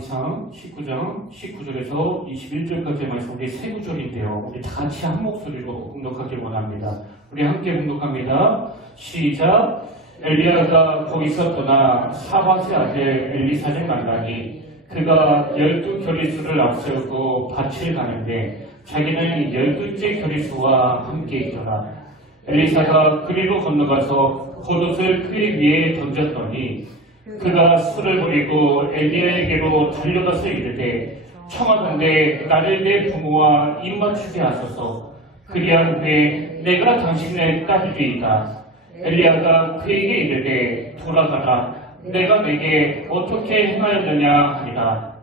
열왕기상 19장 19절에서 21절까지의 말씀, 우리 세 구절인데요. 우리 다 같이 한 목소리로 공독하길 원합니다. 우리 함께 공독합니다. 시작. 엘리야가 거기서 떠나 사밧의 아들 엘리사를 만나니 그가 12겨리수를 앞세우고 밭을 가는데 자기는 12째 겨리수와 함께 있더라. 엘리사가 그리로 건너가서 겉옷을 그의 위에 던졌더니 그가 술을 버리고 엘리야에게로 달려가서 이르되 청하건대 나를 내 부모와 입맞추게 하소서. 그리한 후에 내가 당신을 따르리이다. 엘리야가 그에게 이르되 돌아가라. 내가 내게 어떻게 행하였느냐 하니라.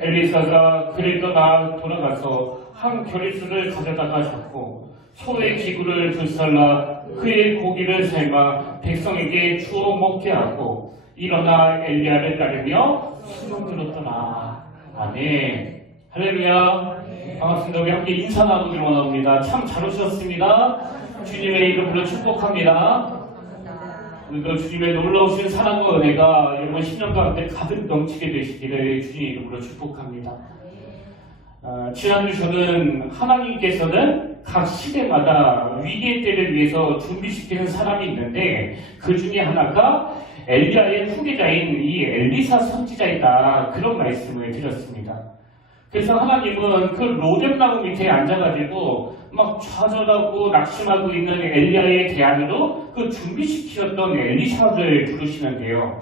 엘리사가 그를 떠나 돌아가서 한 겨리수를 가져다가 잡고 소의 기구를 불살라 그의 고기를 삶아 백성에게 주어 먹게 하고 일어나 엘리야를 따르며 수종 들었더라. 아멘. 할렐루야. 반갑습니다. 우리 함께 인사 나누기를 원합니다. 참 잘 오셨습니다. 주님의 이름으로 축복합니다. 오늘도 주님의 놀라우신 사랑과 은혜가 여러분 10년 가운데 가득 넘치게 되시기를 주님의 이름으로 축복합니다. 지난주 저는 하나님께서는 각 시대마다 위기의 때를 위해서 준비시키는 사람이 있는데 그 중에 하나가 엘리야의 후계자인 이 엘리사 선지자이다, 그런 말씀을 드렸습니다. 그래서 하나님은 그 로뎀나무 밑에 앉아가지고 막 좌절하고 낙심하고 있는 엘리야의 대안으로 그 준비시키셨던 엘리사를 부르시는데요.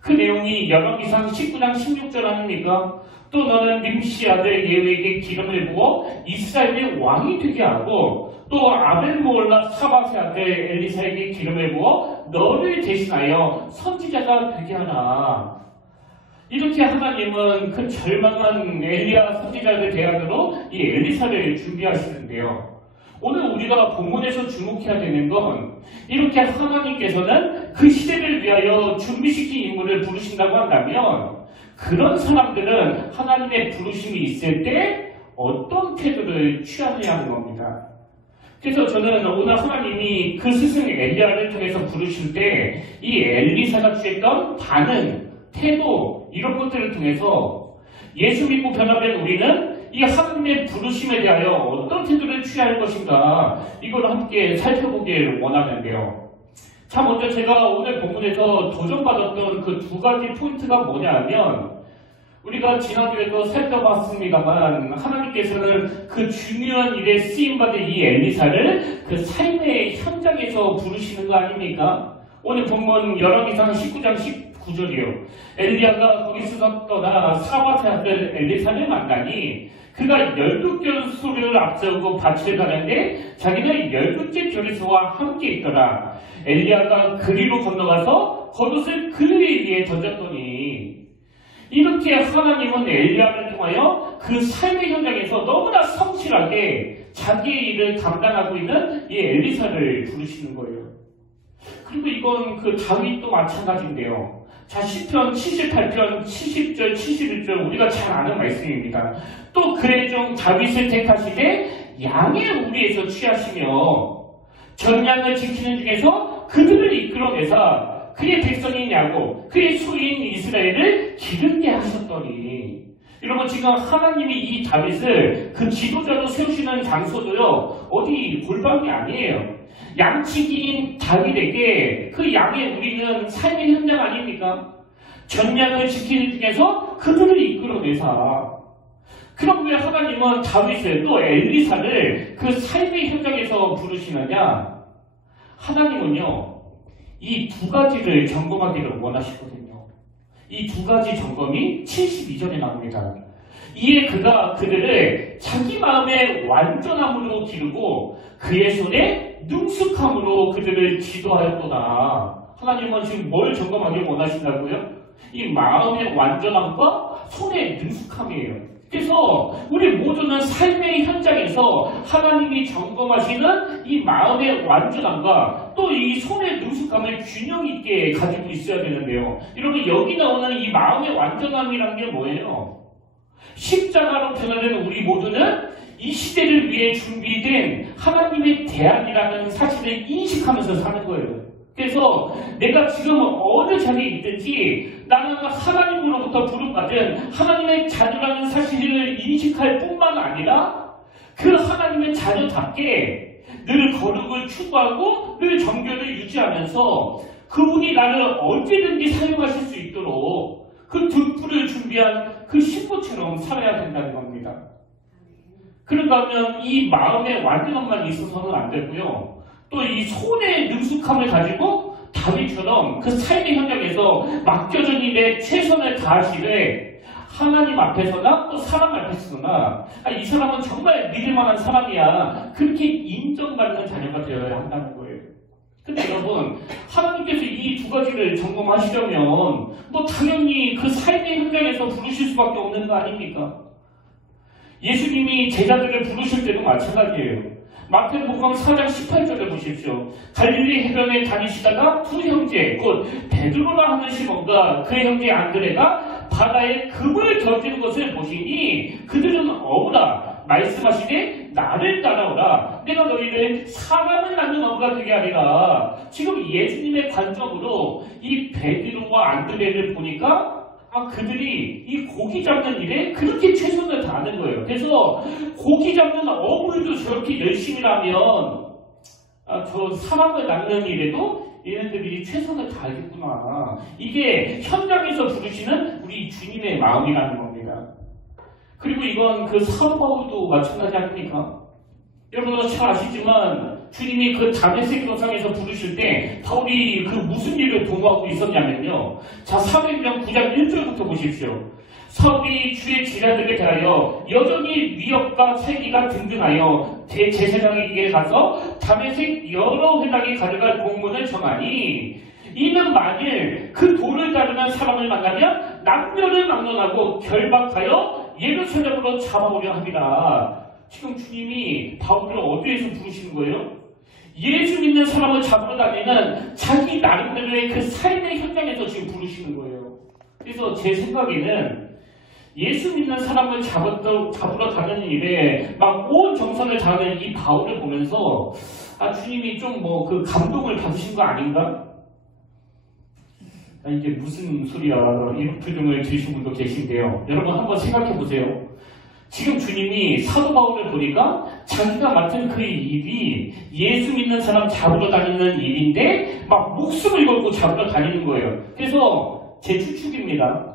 그 내용이 열왕기상 19장 16절 아닙니까? 또 너는 nim시 아들 예후에게 기름을 부어 이스라엘의 왕이 되게 하고 또 아벨모올라 사밧의 아들 엘리사에게 기름을 부어 너를 대신하여 선지자가 되게 하라. 이렇게 하나님은 그 절망한 엘리야 선지자를 대안으로 이 엘리사를 준비하시는데요. 오늘 우리가 본문에서 주목해야 되는 건 이렇게 하나님께서는 그 시대를 위하여 준비시킨 인물을 부르신다고 한다면 그런 사람들은 하나님의 부르심이 있을 때 어떤 태도를 취하느냐 하는 겁니다. 그래서 저는 오늘 하나님이 그 스승 엘리야를 통해서 부르실 때 이 엘리사가 취했던 반응, 태도, 이런 것들을 통해서 예수 믿고 변화된 우리는 이 하나님의 부르심에 대하여 어떤 태도를 취할 것인가, 이걸 함께 살펴보길 원하는데요. 자, 먼저 제가 오늘 본문에서 도전받았던 그 두 가지 포인트가 뭐냐 하면, 우리가 지난주에도 살펴봤습니다만 하나님께서는 그 중요한 일에 쓰임받은 이 엘리사를 그 삶의 현장에서 부르시는 거 아닙니까? 오늘 본문 열왕기상 19장 19절이요. 엘리야가 거기서 떠나 사밧의 아들 엘리사를 만나니 그가 12겨리수를 앞세우고 밭을 가는데 자기는 12째 겨리수와 함께 있더라. 엘리야가 그리로 건너가서 겉옷을 그의 위에 던졌더니, 이렇게 하나님은 엘리야를 통하여 그 삶의 현장에서 너무나 성실하게 자기의 일을 감당하고 있는 이 엘리사를 부르시는 거예요. 그리고 이건 그 다윗도 마찬가지인데요. 자, 시편 78편 70절 71절 우리가 잘 아는 말씀입니다. 또 그의 종 다윗을 택하시되 양의 우리에서 취하시며 전양을 지키는 중에서 그들을 이끌어내사 그의 백성인 야곱, 그의 소유인 이스라엘을 기르게 하셨더니. 여러분, 지금 하나님이 이 다윗을 그 지도자로 세우시는 장소도요, 어디 골방이 아니에요. 양치기인 다윗에게 그 양의 우리는 삶의 현장 아닙니까? 전양을 지키는 중에서 그들을 이끌어내사. 그럼 왜 하나님은 다윗을 또 엘리사를 그 삶의 현장에서 부르시느냐? 하나님은요, 이 두 가지를 점검하기를 원하시거든요. 이 두 가지 점검이 72절에 나옵니다. 이에 그가 그들을 자기 마음의 완전함으로 기르고 그의 손에 능숙함으로 그들을 지도하였도다. 하나님은 지금 뭘 점검하길 원하신다고요? 이 마음의 완전함과 손의 능숙함이에요. 그래서 우리 모두는 삶의 현장에서 하나님이 점검하시는 이 마음의 완전함과 또 이 손의 능숙함을 균형 있게 가지고 있어야 되는데요. 여러분, 여기 나오는 이 마음의 완전함이란 게 뭐예요? 십자가로 변화된 우리 모두는 이 시대를 위해 준비된 하나님의 대안이라는 사실을 인식하면서 사는 거예요. 그래서 내가 지금 어느 자리에 있든지 나는 하나님으로부터 부름받은 하나님의 자녀라는 사실을 인식할 뿐만 아니라 그 하나님의 자녀답게 늘 거룩을 추구하고 늘 정결을 유지하면서 그분이 나를 언제든지 사용하실 수 있도록 그 등불을 준비한 그 신부처럼 살아야 된다는 겁니다. 그런가 하면 이 마음의 완전함만 있어서는 안 되고요. 또 이 손의 능숙함을 가지고 다윗처럼 그 삶의 현장에서 맡겨진 일에 최선을 다하시되 하나님 앞에서나 또 사람 앞에서나 이 사람은 정말 믿을 만한 사람이야. 그렇게 인정받는 자녀가 되어야 한다는 거예요. 근데 여러분, 하나님께서 이 두 가지를 점검하시려면 뭐 당연히 그 삶의 현장에서 부르실 수밖에 없는 거 아닙니까? 예수님이 제자들을 부르실 때도 마찬가지예요. 마태복음 4장 18절에 보십시오. 갈릴리 해변에 다니시다가 두 형제, 곧 베드로라 하는 시몬과 그의 형제 안드레가 바다에 금을 던지는 것을 보시니 그들은 어부라 말씀하시되 나를 따라오라. 내가 너희를 사람을 낳는 어부가 되게 하리라. 지금 예수님의 관점으로 이 베드로와 안드레를 보니까 그들이 이 고기 잡는 일에 그렇게 최선을 다하는 거예요. 그래서 고기 잡는 어부들도 저렇게 열심히 하면 저 사람을 낳는 일에도 얘네들이 최선을 다하겠구나. 이게 현장에서 부르시는 우리 주님의 마음이라는 겁니다. 그리고 이건 그 사도 바울도 마찬가지 아닙니까? 여러분도 잘 아시지만 주님이 그 다메섹 도상에서 부르실 때 바울이 그 무슨 일을 도모하고 있었냐면요. 자, 사도행전 9장 1절부터 보십시오. 사울이 주의 제자들에 대하여 여전히 위협과 세기가 등등하여 제사장에게 가서 다메섹 여러 회당에 가져갈 공문을 정하니 이는 만일 그 도를 따르는 사람을 만나면 남녀를 막론하고 결박하여 예루살렘으로 잡아오려 합니다. 지금 주님이 바울을 어디에서 부르시는 거예요? 예수 믿는 사람을 잡으러 다니는 자기 나름대로의 그 삶의 현장에서 지금 부르시는 거예요. 그래서 제 생각에는 예수 믿는 사람을 잡으러 다니는 일에 막 온 정성을 다하는 이 바울을 보면서 주님이 좀 뭐 그 감동을 받으신 거 아닌가? 이게 무슨 소리야? 이런 표정을 지으신 분도 계신데요. 여러분 한번 생각해 보세요. 지금 주님이 사도 바울을 보니까 자기가 맡은 그 일이 예수 믿는 사람 잡으러 다니는 일인데 막 목숨을 걸고 잡으러 다니는 거예요. 그래서 제 추측입니다.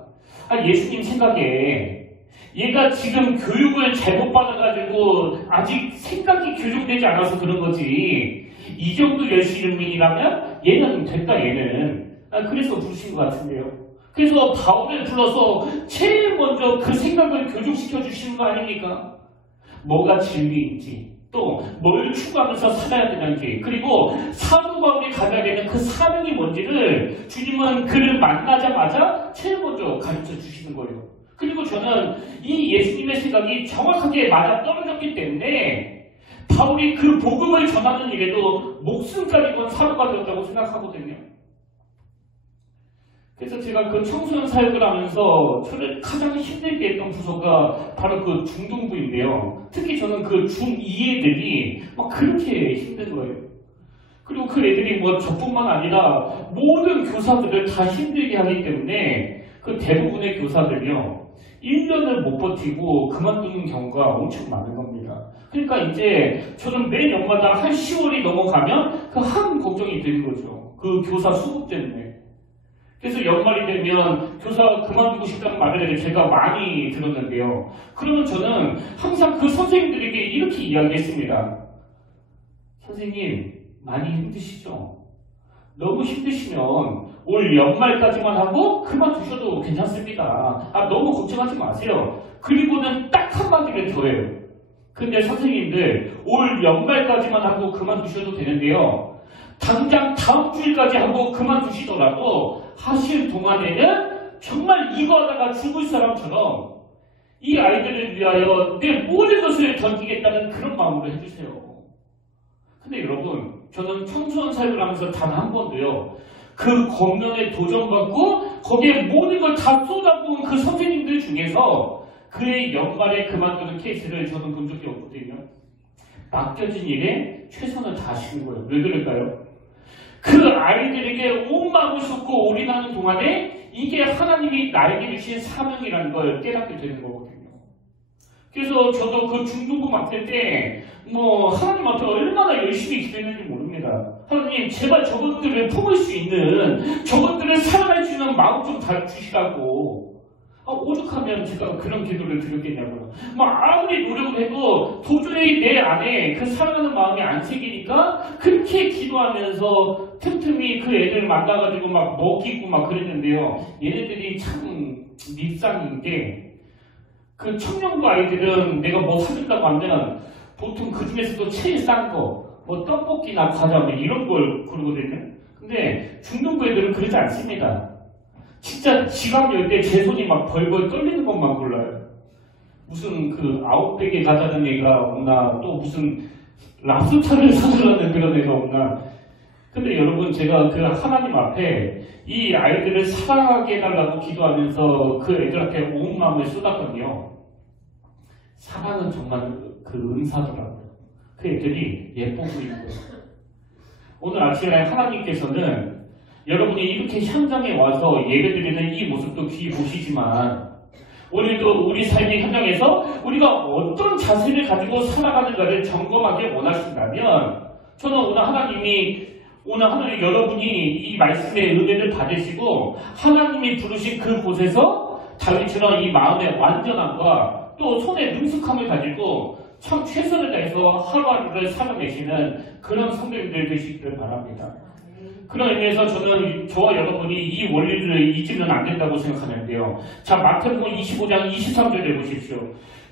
예수님 생각에 얘가 지금 교육을 잘못 받아가지고 아직 생각이 교정되지 않아서 그런 거지. 이 정도 열심인이라면 얘는 됐다 얘는. 그래서 부르신 것 같은데요. 그래서 바울을 불러서 제일 먼저 그 생각을 교정시켜 주시는 거 아닙니까? 뭐가 진리인지, 또 뭘 추구하면서 살아야 되는지, 그리고 사도 바울이 가져야 되는 그 사명이 뭔지를 주님은 그를 만나자마자 제일 먼저 가르쳐 주시는 거예요. 그리고 저는 이 예수님의 생각이 정확하게 맞아 떨어졌기 때문에 바울이 그 복음을 전하는 일에도 목숨까지 건 사도가 되었다고 생각하거든요. 그래서 제가 그 청소년 사역을 하면서 저를 가장 힘들게 했던 부서가 바로 그 중등부인데요. 특히 저는 그 중2 애들이 막 그렇게 힘든 거예요. 그리고 그 애들이 뭐 저뿐만 아니라 모든 교사들을 다 힘들게 하기 때문에 그 대부분의 교사들이요. 1년을 못 버티고 그만두는 경우가 엄청 많은 겁니다. 그러니까 이제 저는 매 년마다 한 10월이 넘어가면 그 한 걱정이 되는 거죠. 그 교사 수급 때문에. 그래서 연말이 되면 교사 그만두고 싶다는 말을 제가 많이 들었는데요. 그러면 저는 항상 그 선생님들에게 이렇게 이야기했습니다. 선생님, 많이 힘드시죠? 너무 힘드시면 올 연말까지만 하고 그만두셔도 괜찮습니다. 너무 걱정하지 마세요. 그리고는 딱 한마디를 더 해요. 근데 선생님들, 올 연말까지만 하고 그만두셔도 되는데요. 당장 다음 주일까지 하고 그만두시더라도 하실 동안에는 정말 이거 하다가 죽을 사람처럼 이 아이들을 위하여 내 모든 것을 던지겠다는 그런 마음으로 해주세요. 근데 여러분, 저는 청소년 사역을 하면서 단 한 번도요, 그 겉면에 도전받고 거기에 모든 걸 다 쏟아부은 그 선생님들 중에서 그의 연말에 그만두는 케이스를 저는 본 적이 없거든요. 맡겨진 일에 최선을 다하시는 거예요. 왜 그럴까요? 그 아이들에게 온 마음을 쏟고 올인하는 동안에 이게 하나님이 나에게 주신 사명이라는 걸 깨닫게 되는 거거든요. 그래서 저도 그 중등부 맡을 때 하나님한테 얼마나 열심히 기도했는지 모릅니다. 하나님 제발 저것들을 품을 수 있는, 저것들을 사랑할 수 있는 마음 좀 주시라고. 오죽하면 제가 그런 기도를 드렸겠냐고요. 아무리 노력을 해도 도저히 내 안에 그 사랑하는 마음이 안 생기니까 그렇게 기도하면서 틈틈이 그 애들 만나가지고 먹이고 그랬는데요. 얘네들이 참 밉상인 게, 그 청년부 아이들은 내가 사준다고 하면 보통 그 중에서도 제일 싼 거, 떡볶이나 과자 이런 걸 고르거든요. 근데 중등부 애들은 그러지 않습니다. 진짜 지갑 열 때 제 손이 벌벌 떨리는 것만 골라요. 무슨 그 아웃백에 가자는 애가 없나, 또 무슨 랍스타를 사주려는 그런 애가 없나. 근데 여러분, 제가 그 하나님 앞에 이 아이들을 사랑하게 해달라고 기도하면서 그 애들한테 온 마음을 쏟았거든요. 사랑은 정말 그 은사더라고요. 그 애들이 예뻐 보이는 거예요. 오늘 아침에 하나님께서는 여러분이 이렇게 현장에 와서 예배드리는 이 모습도 귀히 보시지만, 오늘도 우리 삶의 현장에서 우리가 어떤 자세를 가지고 살아가는가를 점검하기 원하신다면, 저는 오늘 하나님 여러분이 이 말씀의 은혜를 받으시고 하나님이 부르신 그 곳에서 다윗처럼 이 마음의 완전함과 또 손의 능숙함을 가지고 참 최선을 다해서 하루하루를 살아내시는 그런 성도님들 되시기를 바랍니다. 그런 의미에서 저는 저와 여러분이 이 원리를 잊으면 안 된다고 생각하는데요. 자, 마태복음 25장 23절에 보십시오.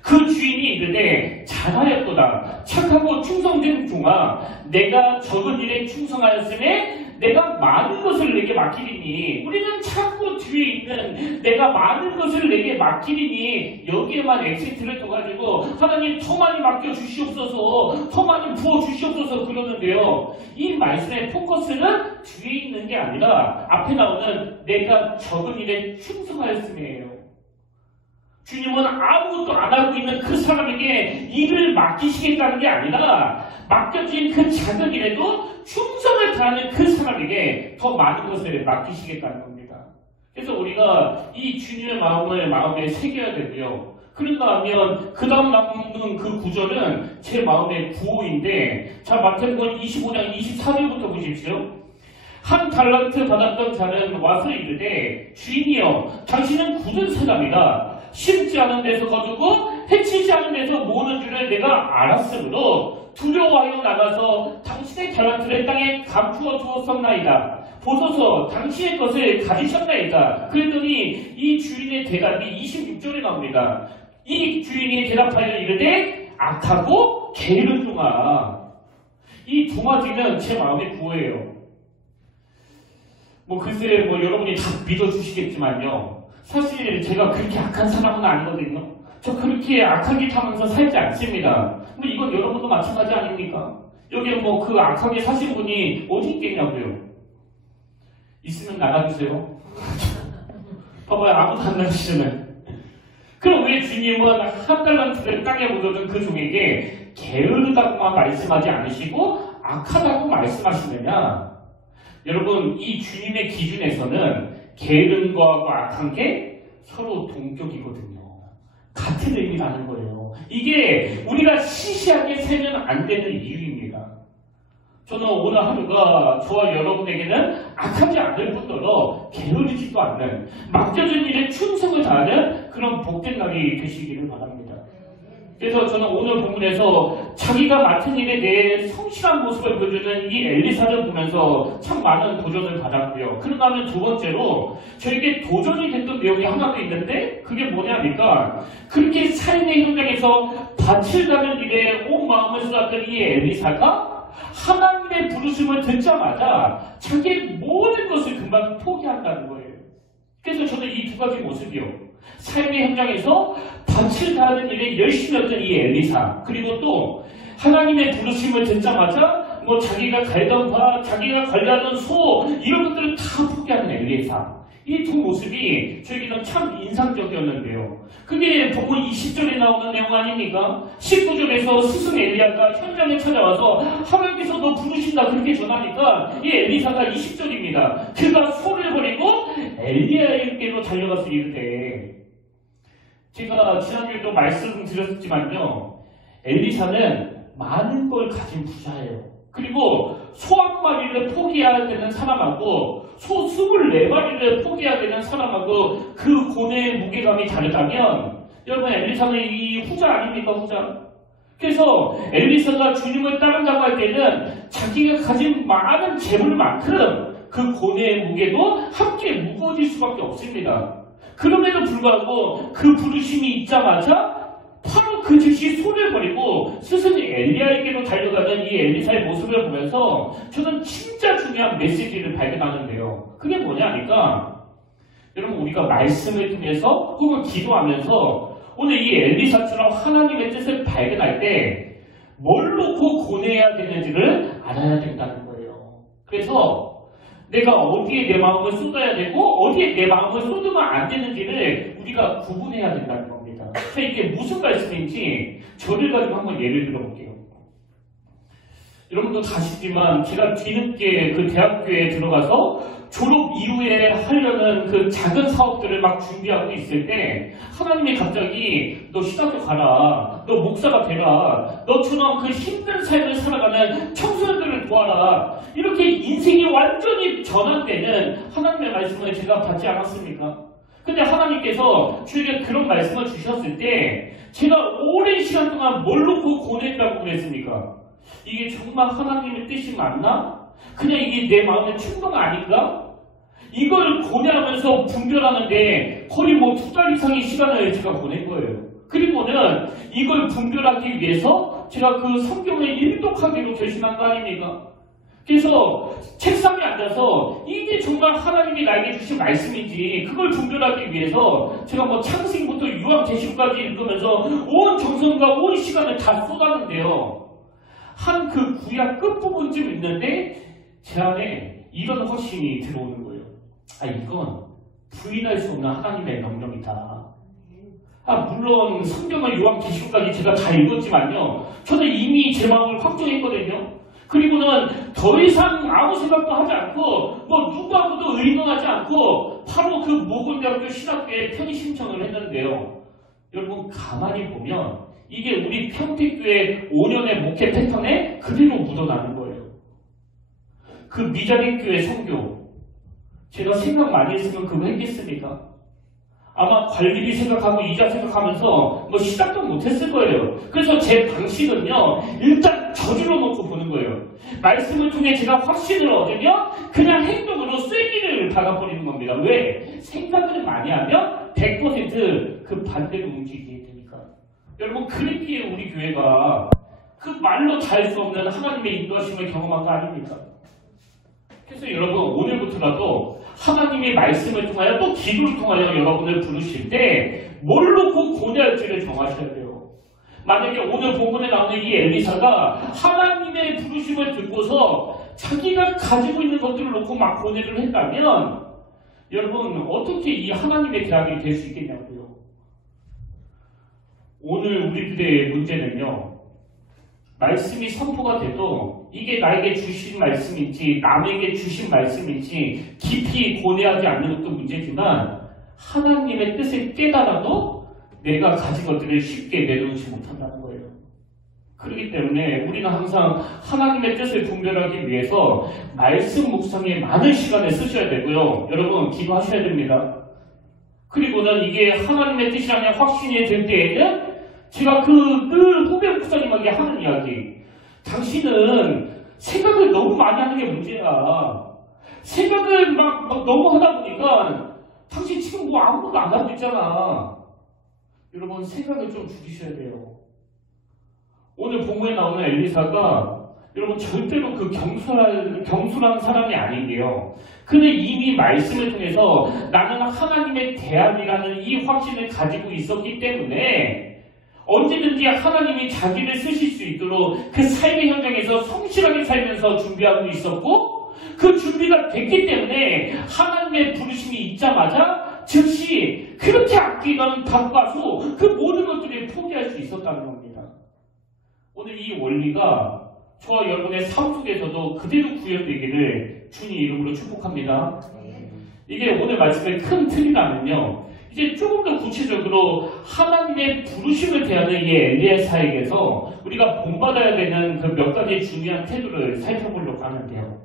그 주인이 이르되 잘하였도다. 착하고 충성된 종아, 내가 적은 일에 충성하였으니 내가 많은 것을 내게 맡기리니. 우리는 자꾸 뒤에 있는 내가 많은 것을 내게 맡기리니 여기에만 액센트를 둬가지고 하나님 더 많이 맡겨주시옵소서, 더 많이 부어주시옵소서 그러는데요. 이 말씀의 포커스는 뒤에 있는 게 아니라 앞에 나오는 내가 적은 일에 충성하였음이에요. 주님은 아무것도 안 하고 있는 그 사람에게 일을 맡기시겠다는 게 아니라 맡겨진 그 작은 일에도 충성을 다하는 그 사람에게 더 많은 것을 맡기시겠다는 겁니다. 그래서 우리가 이 주님의 마음을 마음에 새겨야 되고요. 그런가 하면 그 다음 나오는 그 구절은 제 마음의 구호인데, 자, 마태복음 25장 24절부터 보십시오. 한 달란트 받았던 자는 와서 이르되 주인이여, 당신은 굳은 사람이라 심지 않은 데서 거두고 해치지 않은 데서 모으는 줄을 내가 알았으므로 두려워하여 나가서 당신의 달란트를 땅에 감추어 두었었나이다. 보소서 당신의 것을 가지셨나이다. 그랬더니 이 주인의 대답이 26절에 나옵니다. 이 주인이 대답하여 이르되 악하고 게으른 종아. 이 두 마디는 제 마음의 구호예요. 글쎄 여러분이 다 믿어주시겠지만요, 사실 제가 그렇게 악한 사람은 아니거든요. 저 그렇게 악하게 타면서 살지 않습니다. 근데 이건 여러분도 마찬가지 아닙니까? 여기에 그 악하게 사신 분이 어디 있겠냐고요. 있으면 나가주세요. 봐봐요, 아무도 안 나가시잖아요. 그럼 왜 주님은 한 달란트를 땅에 묻어둔 그 종에게 게으르다고만 말씀하지 않으시고 악하다고 말씀하시느냐? 여러분, 이 주님의 기준에서는 게으른 거하고 악한 게 서로 동격이거든요. 같은 의미라는 거예요. 이게 우리가 시시하게 세면 안 되는 이유입니다. 저는 오늘 하루가 저와 여러분에게는 악하지 않을 뿐더러 게으르지도 않는, 맡겨진 일에 충성을 다하는 그런 복된 날이 되시기를 바랍니다. 그래서 저는 오늘 본문에서 자기가 맡은 일에 대해 성실한 모습을 보여주는 이 엘리사를 보면서 참 많은 도전을 받았고요. 그런가 하면 두 번째로 저에게 도전이 됐던 내용이 하나 더 있는데, 그게 뭐냐니까, 그렇게 삶의 현장에서 밭을 가는 일에 온 마음을 쏟았던 이 엘리사가 하나님의 부르심을 듣자마자 자기의 모든 것을 금방 포기한다는 거예요. 그래서 저는 이 두 가지 모습이요, 삶의 현장에서 밭을 가는 일에 열심히 했던 이 엘리사, 그리고 또 하나님의 부르심을 듣자마자 자기가 갈던 밭, 자기가 관리하던 소, 이런 것들을 다 포기하는 엘리사. 이 두 모습이 저에게는 참 인상적이었는데요. 그게 복음 20절에 나오는 내용 아닙니까? 19절에서 스승 엘리야가 현장에 찾아와서 하나님께서 너 부르신다 그렇게 전하니까 이 엘리사가 20절입니다. 그가 소를 버리고 엘리야에게로 달려가서 이르되, 제가 지난주에도 말씀드렸지만요, 엘리사는 많은 걸 가진 부자예요. 그리고 소 한 마리를 포기해야 되는 사람하고 소 24마리를 포기해야 되는 사람하고 그 고뇌의 무게감이 다르다면, 여러분 엘리사는 이 후자 아닙니까? 후자. 그래서 엘리사가 주님을 따른다고 할 때는 자기가 가진 많은 재물만큼 그 고뇌의 무게도 함께 무거워질 수밖에 없습니다. 그럼에도 불구하고 그 부르심이 있자마자 바로 그 즉시 손을 버리고 스승 엘리야에게로 달려가는 이 엘리사의 모습을 보면서 저는 진짜 중요한 메시지를 발견하는데요. 그게 뭐냐니까, 여러분 우리가 말씀을 통해서 혹은 기도하면서 오늘 이 엘리사처럼 하나님의 뜻을 발견할 때 뭘 놓고 고뇌해야 되는지를 알아야 된다는 거예요. 그래서 내가 어디에 내 마음을 쏟아야 되고 어디에 내 마음을 쏟으면 안 되는지를 우리가 구분해야 된다는 겁니다. 이게 무슨 말씀인지 저를 가지고 한번 예를 들어볼게요. 여러분도 아시지만 제가 뒤늦게 그 대학교에 들어가서 졸업 이후에 하려는 그 작은 사업들을 막 준비하고 있을 때 하나님이 갑자기 너 신학교 가라, 너 목사가 되라, 너처럼 그 힘든 삶을 살아가는 청소년들을 도와라, 이렇게 인생이 완전히 전환되는 하나님의 말씀을 제가 받지 않았습니까? 근데 하나님께서 저에게 그런 말씀을 주셨을 때 제가 오랜 시간 동안 뭘 놓고 고뇌했다고 그랬습니까? 이게 정말 하나님의 뜻이 맞나? 그냥 이게 내 마음의 충동 아닌가? 이걸 고뇌하면서 분별하는데 거의 뭐 2달 이상의 시간을 제가 보낸 거예요. 그리고는 이걸 분별하기 위해서 제가 그 성경을 일독하기로 결심한 거 아닙니까? 그래서 책상에 앉아서 이게 정말 하나님이 나에게 주신 말씀인지 그걸 분별하기 위해서 제가 뭐 창세기부터 요한계시록까지 읽으면서 온 정성과 온 시간을 다 쏟았는데요. 한 그 구약 끝부분쯤 있는데 제 안에 이런 확신이 들어오는 거예요. 아, 이건 부인할 수 없는 하나님의 명령이다. 물론 성경을 요한계시록까지 제가 다 읽었지만요, 저는 이미 제 마음을 확정했거든요. 그리고는 더 이상 아무 생각도 하지 않고 뭐 누구하고도 의논하지 않고 바로 그 모건대학교 신학교에 편입 신청을 했는데요. 여러분 가만히 보면 이게 우리 평택교회 5년의 목회 패턴에 그대로 묻어나는 거예요. 그 미자립교회 선교, 제가 생각 많이 했으면 그거 했겠습니까? 아마 관리비 생각하고 이자 생각하면서 뭐 시작도 못했을 거예요. 그래서 제 방식은요, 일단 저질러 놓고 보는 거예요. 말씀을 통해 제가 확신을 얻으면 그냥 행동으로 쐐기를 박아버리는 겁니다. 왜? 생각을 많이 하면 100% 그 반대로 움직이게 되니까. 여러분 그랬기에 우리 교회가 그 말로 다 할 수 없는 하나님의 인도하심을 경험한 거 아닙니까? 그래서 여러분 오늘부터라도 하나님의 말씀을 통하여 또 기도를 통하여 여러분을 부르실 때 뭘 놓고 고뇌할지를 정하셔야 돼요. 만약에 오늘 본문에 나오는 이 엘리사가 하나님의 부르심을 듣고서 자기가 가지고 있는 것들을 놓고 막 고뇌를 했다면 여러분 어떻게 이 하나님의 대학이 될 수 있겠냐고요. 오늘 우리들의 문제는요, 말씀이 선포가 돼도 이게 나에게 주신 말씀인지 남에게 주신 말씀인지 깊이 고뇌하지 않는 것도 문제지만 하나님의 뜻을 깨달아도 내가 가진 것들을 쉽게 내놓지 못한다는 거예요. 그렇기 때문에 우리는 항상 하나님의 뜻을 분별하기 위해서 말씀 묵상에 많은 시간을 쓰셔야 되고요. 여러분 기도하셔야 됩니다. 그리고는 이게 하나님의 뜻이라는 확신이 들 때에는 제가 늘 후배 목사님에게 하는 이야기, 당신은 생각을 너무 많이 하는 게 문제야. 생각을 막 너무 하다 보니까 당신 지금 뭐 아무것도 안 하고 있잖아. 여러분 생각을 좀 줄이셔야 돼요. 오늘 본문에 나오는 엘리사가 여러분 절대로 그 경솔한 사람이 아닌데요. 그는 이미 말씀을 통해서 나는 하나님의 대안이라는 이 확신을 가지고 있었기 때문에 언제든지 하나님이 자기를 쓰실 수 있도록 그 삶의 현장에서 성실하게 살면서 준비하고 있었고, 그 준비가 됐기 때문에 하나님의 부르심이 있자마자 즉시 그렇게 아끼던 닭과 소 그 모든 것들을 포기할 수 있었다는 겁니다. 오늘 이 원리가 저와 여러분의 삶 속에서도 그대로 구현되기를 주님 이름으로 축복합니다. 이게 오늘 말씀의 큰 틀이라면요. 이제 조금 더 구체적으로 하나님의 부르심을 대하는 이 엘리야사에게서 우리가 본받아야 되는 그 몇 가지 중요한 태도를 살펴보려고 하는데요.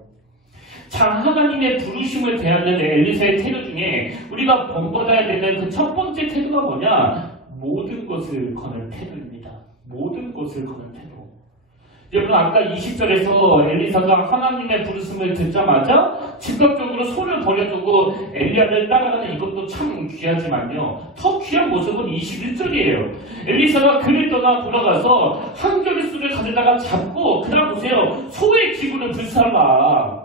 자, 하나님의 부르심을 대하는 엘리사의 태도 중에 우리가 본받아야 되는 그 첫 번째 태도가 뭐냐? 모든 것을 거는 태도입니다. 모든 것을 거는 태도. 여러분 아까 20절에서 엘리사가 하나님의 부르심을 듣자마자 즉각적으로 소를 버려두고 엘리야를 따라가는 이것도 참 귀하지만요. 더 귀한 모습은 21절이에요. 엘리사가 그를 떠나 돌아가서 한 겨울 숫을 가져다가 잡고 그다음 보세요. 소의 기구를 불살라.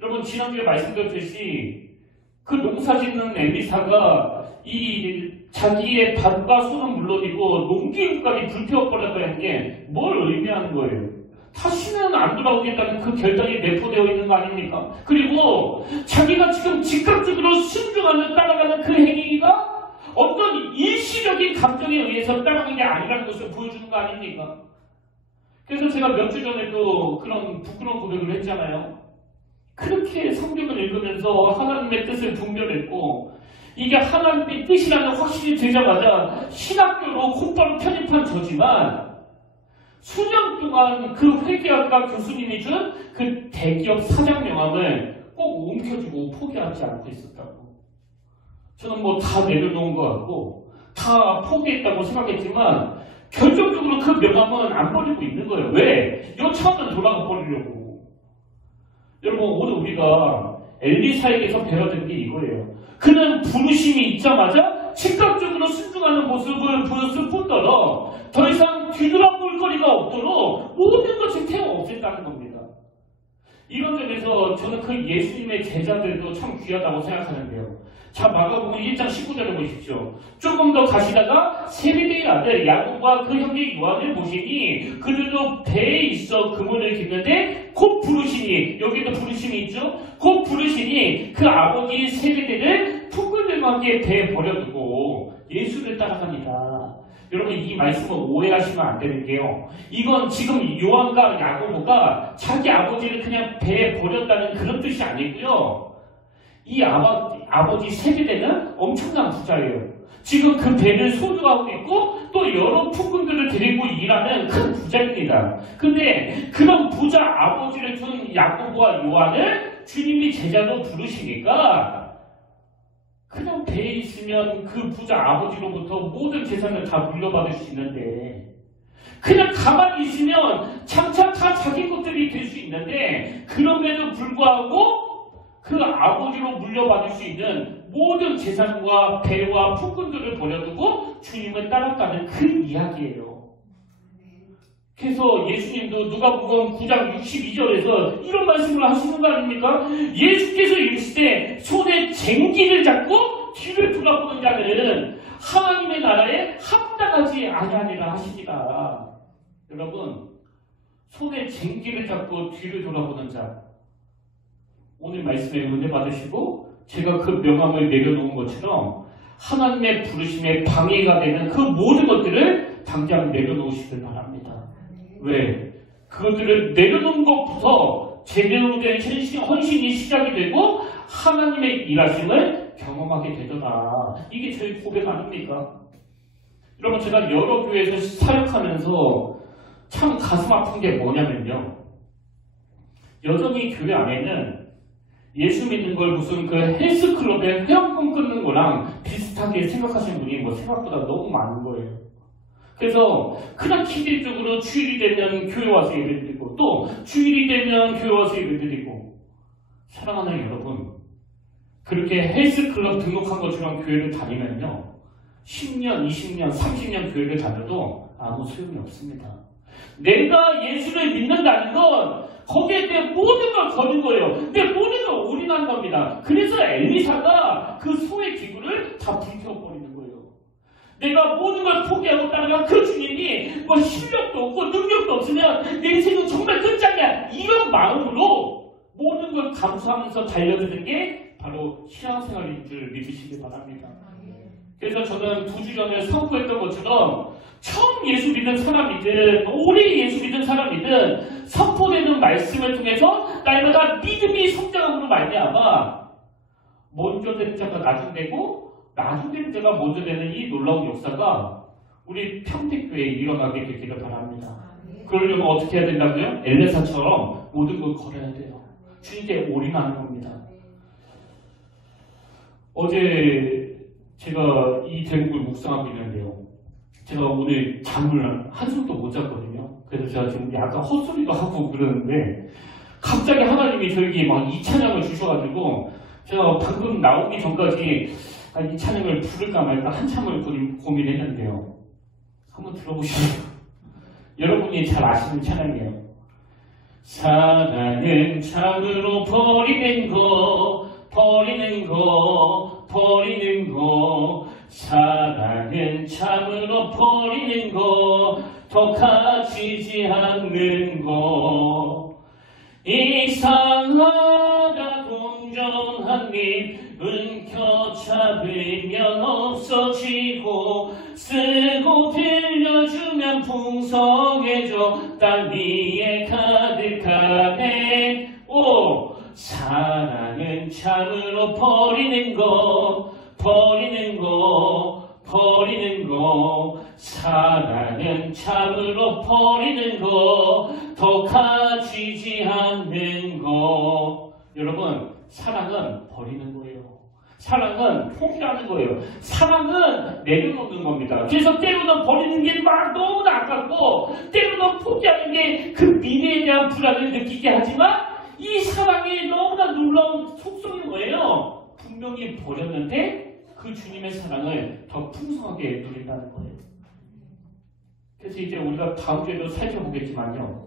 여러분 지난주에 말씀드렸듯이 그 농사짓는 엘리사가 이 자기의 밭과 소는 물론이고 농기구까지 불태워버렸다는 게 뭘 의미하는 거예요? 다시는 안 돌아오겠다는 그 결단이 내포되어 있는 거 아닙니까? 그리고 자기가 지금 즉각적으로 순종하는 따라가는 그 행위가 어떤 일시적인 감정에 의해서 따라가는 게 아니라는 것을 보여주는 거 아닙니까? 그래서 제가 몇 주 전에도 그런 부끄러운 고백을 했잖아요. 그렇게 성경을 읽으면서 하나님의 뜻을 분별했고 이게 하나님의 뜻이라는 확신이 들자마자 신학교로 곧바로 편입한 저지만 수년 동안 그 회계학과 교수님이 준 그 대기업 사장 명함을 꼭 움켜쥐고 포기하지 않고 있었다고. 저는 뭐 다 내려놓은 것 같고 다 포기했다고 생각했지만 결정적으로 그 명함은 안 버리고 있는 거예요. 왜? 여차하면 돌아가 버리려고. 여러분 오늘 우리가 엘리사에게서 배워든 게 이거예요. 그는 부르심이 있자마자 즉각적으로 순종하는 모습을 보였을 뿐더러 더 이상 뒤돌아볼 거리가 없도록 모든 것을 태워 없앴다는 겁니다. 이런 점에서 저는 그 예수님의 제자들도 참 귀하다고 생각하는데요. 자, 마가복음 1장 19절을 보십시오. 조금 더 가시다가 세베대의 아들 야곱과 그 형제 요한을 보시니 그들도 배에 있어 그물을 깃는데 곧 부르시니, 여기도 부르심이 있죠. 곧 부르시니 그 아버지 세베대를 푸근들과 함께 배에 버려두고 예수를 따라갑니다. 여러분 이 말씀을 오해하시면 안 되는 게요. 이건 지금 요한과 야고보가 자기 아버지를 그냥 배에 버렸다는 그런 뜻이 아니고요. 이 아버지 세베대는 엄청난 부자예요. 지금 그 배를 소유하고 있고 또 여러 풍군들을 데리고 일하는 큰 부자입니다. 근데 그런 부자 아버지를 둔 야고보와 요한을 주님이 제자로 부르시니까 그냥 배에 있으면 그 부자 아버지로부터 모든 재산을 다 물려받을 수 있는데 그냥 가만히 있으면 장차 다 자기 것들이 될 수 있는데 그럼에도 불구하고 그 아버지로 물려받을 수 있는 모든 재산과 배와 풍군들을 버려두고 주님을 따랐다는 그 이야기예요. 그래서 예수님도 누가복음 9장 62절에서 이런 말씀을 하시는 거 아닙니까? 예수께서 이르시되 손에 쟁기를 잡고 뒤를 돌아보는 자들은 하나님의 나라에 합당하지 아니하니라 하시니라. 여러분, 손에 쟁기를 잡고 뒤를 돌아보는 자, 오늘 말씀에 은혜 받으시고 제가 그 명함을 내려놓은 것처럼 하나님의 부르심에 방해가 되는 그 모든 것들을 당장 내려놓으시길 바랍니다. 왜? 그것들을 내려놓은 것부터 제대로 된 헌신이 시작이 되고 하나님의 일하심을 경험하게 되더라. 이게 저희 고백 아닙니까? 여러분 제가 여러 교회에서 사역하면서 참 가슴 아픈 게 뭐냐면요. 여전히 교회 안에는 예수 믿는 걸 무슨 그 헬스클럽에 회원권 끊는 거랑 비슷하게 생각하시는 분이 뭐 생각보다 너무 많은 거예요. 그래서 그냥 기계적으로 주일이 되면 교회 와서 예배 드리고 또 주일이 되면 교회 와서 예배 드리고 사랑하는 여러분 그렇게 헬스클럽 등록한 것처럼 교회를 다니면요 10년, 20년, 30년 교회를 다녀도 아무 소용이 없습니다. 내가 예수를 믿는다는 건 거기에 내 모든 걸 거는 거예요. 내 모든 걸 올인한 겁니다. 그래서 엘리사가 그 소의 기구를 다 불태워버리는 거예요. 내가 모든 걸 포기하고 따라간 그 주님이 뭐 실력도 없고 능력도 없으면 내 인생은 정말 끝장이야. 이런 마음으로 모든 걸 감수하면서 달려드는 게 바로 신앙생활인 줄 믿으시기 바랍니다. 그래서 저는 2주 전에 선포했던 것처럼 처음 예수 믿은 사람이든 오래 예수 믿은 사람이든 선포되는 말씀을 통해서 날마다 믿음이 성장함으로 말미암아 먼저 되는 자가 나중 되고 나중 되는 자가 먼저 되는 이 놀라운 역사가 우리 평택교회에 일어나게 되기를 바랍니다. 그러려면 어떻게 해야 된다고요? 엘레사처럼 모든 걸 걸어야 돼요. 주님께 올인하는 겁니다. 어제 제가 이 대목을 묵상하고 있는데요. 제가 오늘 잠을 한숨도 못 잤거든요. 그래서 제가 지금 약간 헛소리도 하고 그러는데 갑자기 하나님이 저에게 막 이 찬양을 주셔가지고 제가 방금 나오기 전까지 이 찬양을 부를까 말까 한참을 고민했는데요. 한번 들어보시죠. 여러분이 잘 아시는 찬양이에요. 사랑은 참으로 버리는 거 사랑은 참으로 버리는 거 더 가지지 않는 거 이상하다 공정한 입은 켜잡으면 없어지고 쓰고 빌려주면 풍성해져 땅 위에 가득하네. 오! 사랑은 참으로 버리는 거 사랑은 참으로 버리는 거 더 가지지 않는 거. 여러분, 사랑은 버리는 거예요. 사랑은 포기하는 거예요. 사랑은 내려놓는 겁니다. 그래서 때로는 버리는 게 막 너무나 아깝고 때로는 포기하는 게 그 미래에 대한 불안을 느끼게 하지만 이 사랑이 너무나 놀라운 속성인 거예요. 분명히 버렸는데 그 주님의 사랑을 더 풍성하게 누린다는 거예요. 그래서 이제 우리가 다음 주에도 살펴보겠지만요.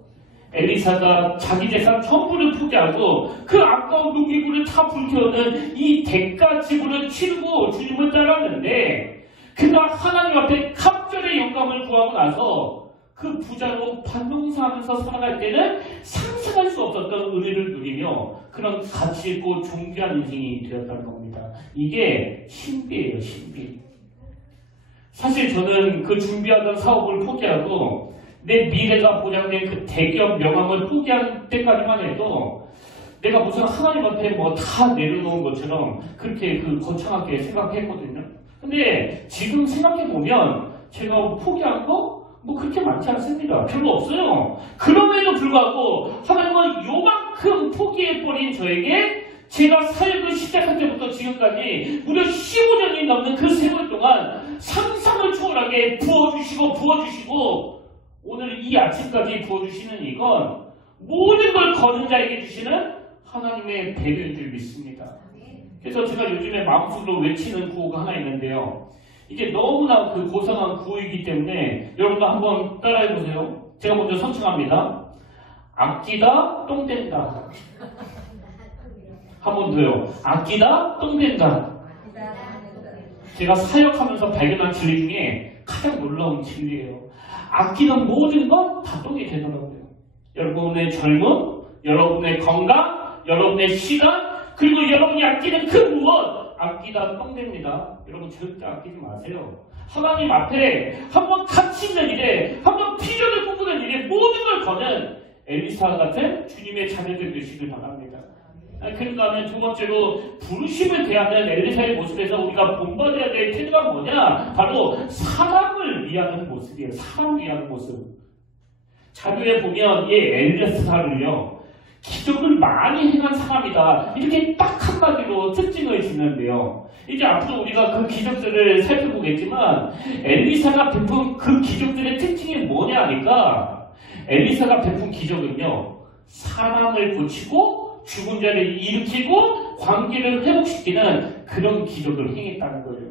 엘리사가 자기 재산 전부를 포기하고 그 아까운 농기구를 다 불태우는 이 대가 지불을 치르고 주님을 따랐는데 그날 하나님 앞에 갑절의 영감을 구하고 나서 그 부자로 반농사하면서 살아갈 때는 상상할 수 없었던 은혜를 누리며 그런 가치 있고 존귀한 인생이 되었다는 겁니다. 이게 신비예요, 신비. 사실 저는 그 준비하던 사업을 포기하고 내 미래가 보장된 그 대기업 명함을 포기할 때까지만 해도 내가 무슨 하나님 앞에 뭐 다 내려놓은 것처럼 그렇게 그 거창하게 생각했거든요. 근데 지금 생각해보면 제가 포기한 거 뭐 그렇게 많지 않습니다. 별로 없어요. 그럼에도 불구하고 하나님은 요만큼 포기해버린 저에게 제가 사역을 시작할 때부터 지금까지 무려 15년이 넘는 그 세월 동안 상상을 초월하게 부어주시고 오늘 이 아침까지 부어주시는 이건 모든 걸 거는 자에게 주시는 하나님의 배려인 줄 믿습니다. 그래서 제가 요즘에 마음속으로 외치는 구호가 하나 있는데요. 이게 너무나 그 고상한 구호이기 때문에 여러분도 한번 따라해보세요. 제가 먼저 선창합니다. 아끼다 똥된다. 한 번 더요. 아끼다 똥된다. 제가 사역하면서 발견한 진리 중에 가장 놀라운 진리예요. 아끼는 모든 건 다 똥이 되더라고요. 여러분의 젊음, 여러분의 건강, 여러분의 시간, 그리고 여러분이 아끼는 그 무엇, 아끼다 똥됩니다. 여러분 절대 아끼지 마세요. 하나님 앞에 한번 가치 있는 일에, 한번 비전을 꿈꾸는 일에 모든 걸 거는 엘리사 같은 주님의 자녀들 되시길 바랍니다. 그러니까 하면 두 번째로 부르심을 대하는 엘리사의 모습에서 우리가 본받아야 될 태도가 뭐냐? 바로 사람을 위하는 모습이에요. 사람을 위하는 모습. 자료에 보면 이 엘리사를요, 기적을 많이 행한 사람이다. 이렇게 딱 한마디로 특징을 짓는데요. 이제 앞으로 우리가 그 기적들을 살펴보겠지만 엘리사가 베푼 그 기적들의 특징이 뭐냐 하니까 엘리사가 베푼 기적은요. 사람을 고치고 죽은 자를 일으키고 관계를 회복시키는 그런 기적을 행했다는 거예요.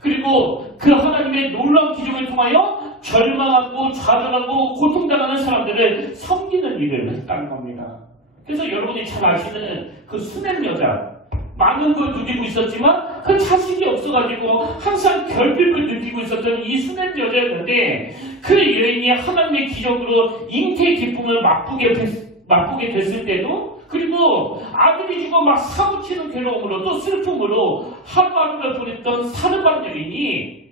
그리고 그 하나님의 놀라운 기적을 통하여 절망하고 좌절하고 고통당하는 사람들을 섬기는 일을 했다는 겁니다. 그래서 여러분이 잘 아시는 그 수냄 여자, 많은 걸 누리고 있었지만 그 자식이 없어가지고 항상 결핍을 느끼고 있었던 이 수냄 여자였는데 그 여인이 하나님의 기적으로 잉태의 기쁨을 맛보게 맛보게 됐을 때도, 그리고 아들이 죽어 막 사무치는 괴로움으로 또 슬픔으로 하루하루를 보냈던 사르밧 여인이